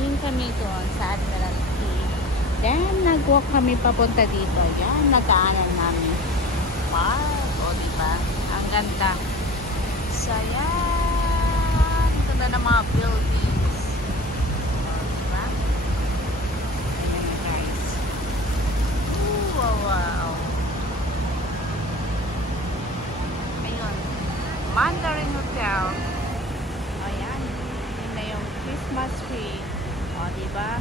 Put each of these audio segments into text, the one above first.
Galing kami doon sa Admiralty. Then, nag-walk kami papunta dito. Ayan, nagkaanan namin. Wow! O, diba? Ang ganda. So, ayan. Ang ganda ng mga buildings. O, diba? Ayan, guys. Ooh, wow, wow. Ayun. Mandarin Hotel. Ayan. Yun na yung Christmas tree. O, diba?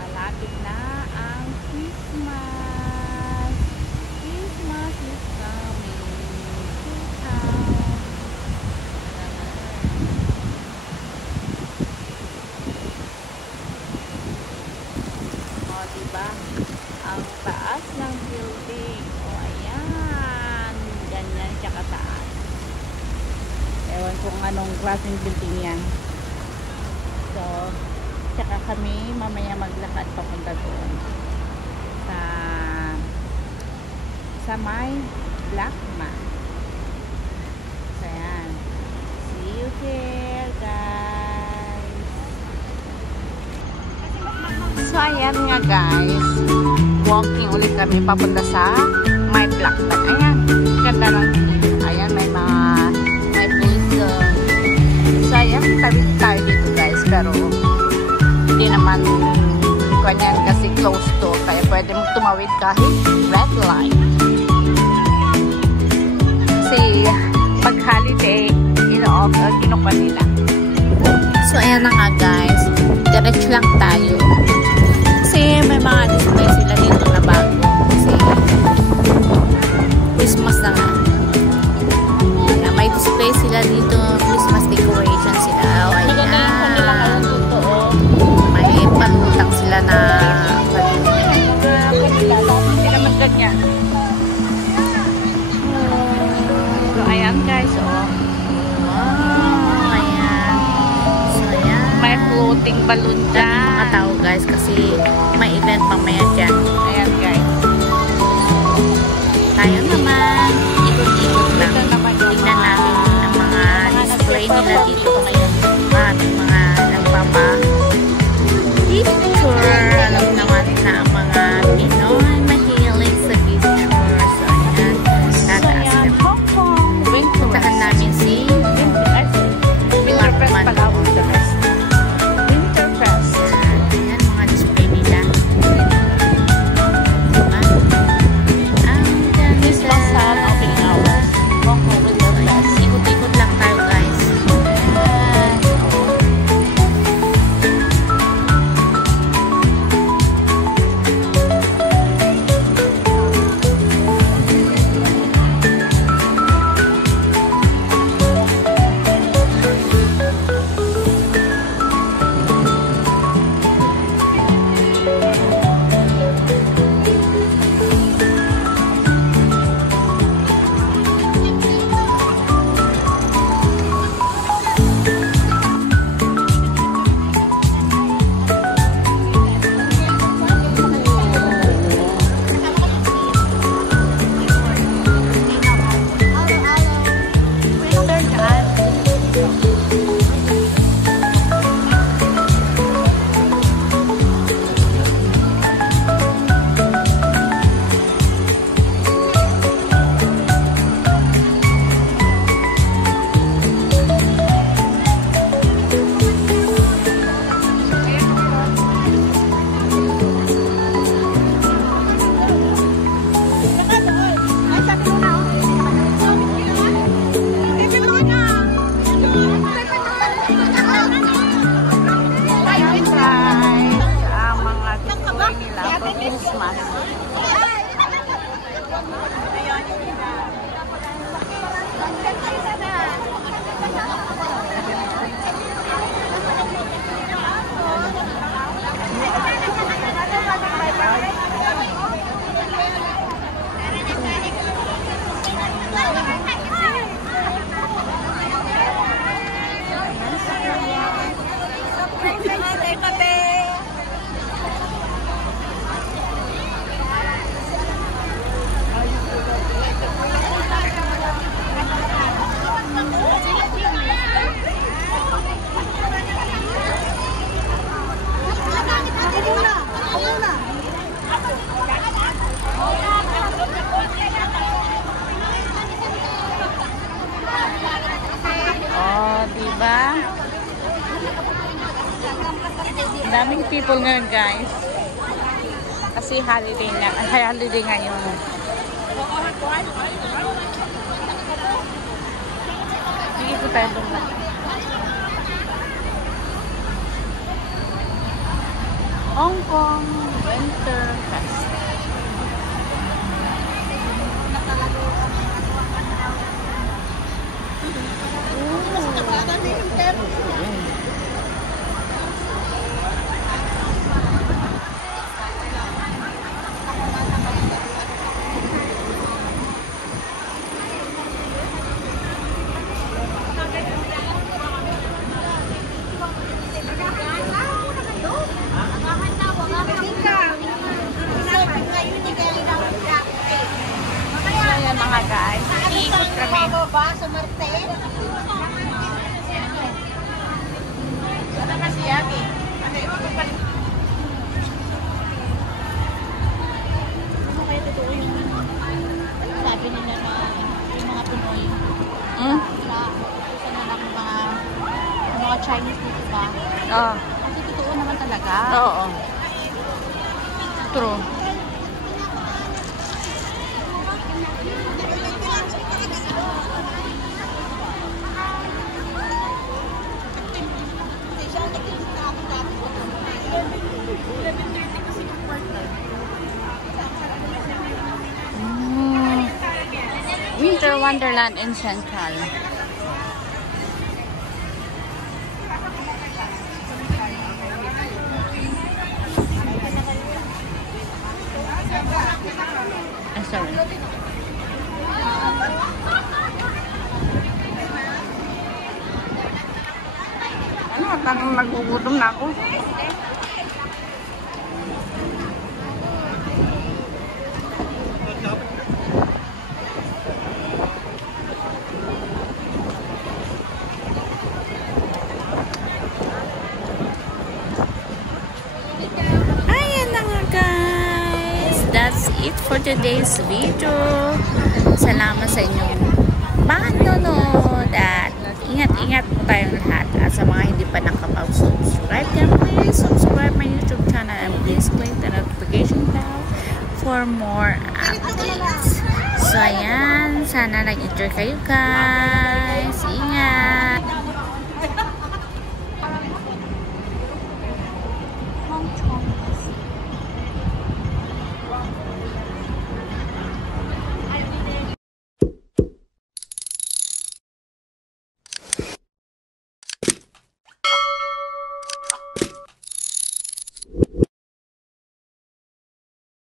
Malapit na ang Christmas. Christmas is coming to town. O, diba? Ang taas ng building. O, ayan. Ganyan siya kataas. Ewan kung anong klaseng building yan. So, tsaka kami mamaya maglakad papunta doon sa may Black Man. So, ayan. See you there, guys. So, ayan nga, guys. Walking ulit kami papunta sa may Black Man. Ayan. Ganda lang. Ayan, may place doon. So, ayan. Tawid tayo dito, guys. Pero, hindi naman kanyan kasi close to. Kaya pwede mong tumawid kahit red light. Kasi pag holiday, kinukuha nila. So, ayan na nga, guys. Diretso lang tayo. Kasi may mga display sila dito na bago. Kasi Christmas na nga. Kaya may display sila dito. Christmas decoration sila. O, ayan. May palutang sila na hindi naman ganyan. So, ayan, guys. Oh. Wow, ayan. So, ayan. May floating balloon dyan. Mga tao, guys, kasi may event mamaya dyan. Ayan, guys. Tayo naman. Ikot-ikot lang. Tignan natin ang mga display nila dito. Maraming mga nagpapa picture. Alam naman na ang mga Pinoy mahilig sa picture. So, ayan. Tataas na. Puntahan namin si Winterfest pala. Winterfest. Ayan, mga display nila. Diba? Ang ganda. Ikot-ikot lang tayo, guys. Daming people ngayon, guys. Kasi holiday na. Holiday ngayon. Sige po tayo doon. Hong Kong Winter Fest. Ayan mga guys, iikot kami. Sa Martel. Sana kasi yaki. Ano kaya totoo yung sabi nila na yung mga Pinoy sa isa na lang mga Chinese dito ba? Oo. Kasi totoo naman talaga. Oo. True. Winter Wonderland in Central. Sorry. Ano, parang nagugutom na ako. That's it for today's video. Salamat sa inyong panonood at ingat-ingat po tayong lahat. At sa mga hindi pa nakapag-subscribe, please subscribe my YouTube channel and please click the notification bell for more updates. So ayan, sana nag-enjoy kayo guys. Ingat!